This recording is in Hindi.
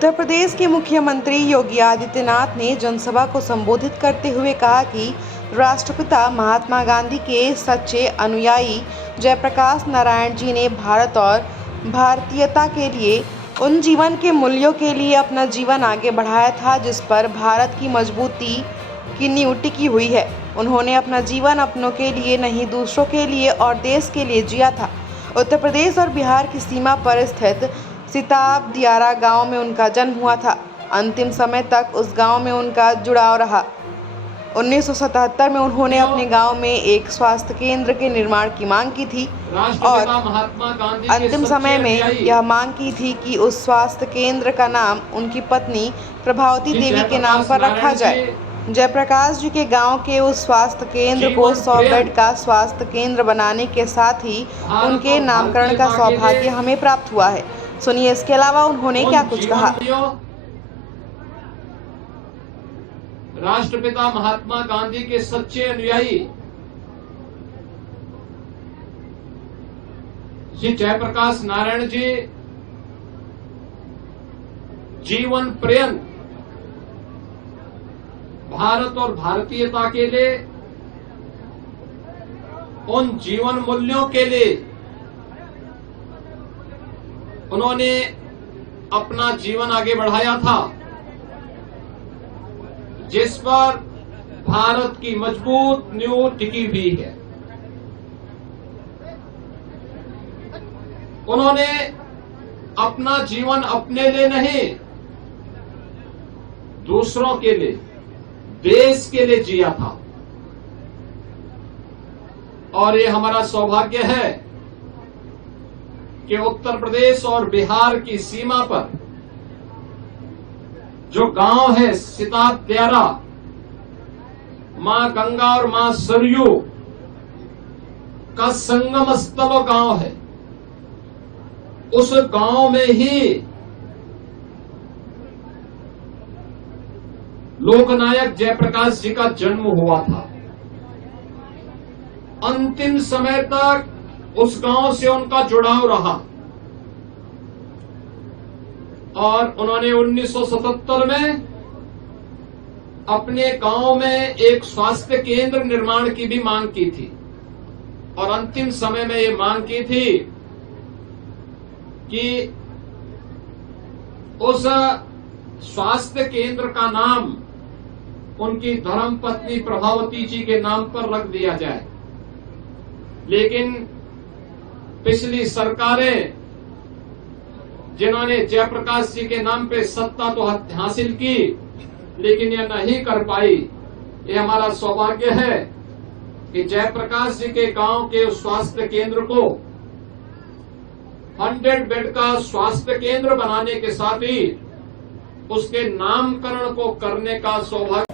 उत्तर प्रदेश के मुख्यमंत्री योगी आदित्यनाथ ने जनसभा को संबोधित करते हुए कहा कि राष्ट्रपिता महात्मा गांधी के सच्चे अनुयायी जयप्रकाश नारायण जी ने भारत और भारतीयता के लिए उन जीवन के मूल्यों के लिए अपना जीवन आगे बढ़ाया था जिस पर भारत की मजबूती की नींव टिकी हुई है। उन्होंने अपना जीवन अपनों के लिए नहीं, दूसरों के लिए और देश के लिए जिया था। उत्तर प्रदेश और बिहार की सीमा पर स्थित सिताब दियारा गांव में उनका जन्म हुआ था। अंतिम समय तक उस गांव में उनका जुड़ाव रहा। 1977 में उन्होंने अपने गांव में एक स्वास्थ्य केंद्र के निर्माण की मांग की थी और अंतिम समय में यह मांग की थी कि उस स्वास्थ्य केंद्र का नाम उनकी पत्नी प्रभावती देवी के नाम पर रखा जाए। जयप्रकाश जी के गांव के उस स्वास्थ्य केंद्र को 100 बेड का स्वास्थ्य केंद्र बनाने के साथ ही उनके नामकरण का सौभाग्य हमें प्राप्त हुआ है। सुनिए इसके अलावा उन्होंने क्या कुछ कहा। राष्ट्रपिता महात्मा गांधी के सच्चे अनुयायी श्री जयप्रकाश नारायण जी जीवन पर्यंत भारत और भारतीयता के लिए, उन जीवन मूल्यों के लिए उन्होंने अपना जीवन आगे बढ़ाया था जिस पर भारत की मजबूत नींव टिकी हुई है। उन्होंने अपना जीवन अपने लिए नहीं, दूसरों के लिए, देश के लिए जिया था। और ये हमारा सौभाग्य है कि उत्तर प्रदेश और बिहार की सीमा पर जो गांव है सिताब दियारा, मां गंगा और मां सरयू का संगम स्थल गांव है। उस गांव में ही लोकनायक जयप्रकाश जी का जन्म हुआ था। अंतिम समय तक उस गांव से उनका जुड़ाव रहा और उन्होंने 1977 में अपने गांव में एक स्वास्थ्य केंद्र निर्माण की भी मांग की थी और अंतिम समय में ये मांग की थी कि उस स्वास्थ्य केंद्र का नाम उनकी धर्मपत्नी प्रभावती जी के नाम पर रख दिया जाए। लेकिन पिछली सरकारें जिन्होंने जयप्रकाश जी के नाम पे सत्ता तो हासिल की लेकिन यह नहीं कर पाई। ये हमारा सौभाग्य है कि जयप्रकाश जी के गांव के उस स्वास्थ्य केंद्र को 100 बेड का स्वास्थ्य केंद्र बनाने के साथ ही उसके नामकरण को करने का सौभाग्य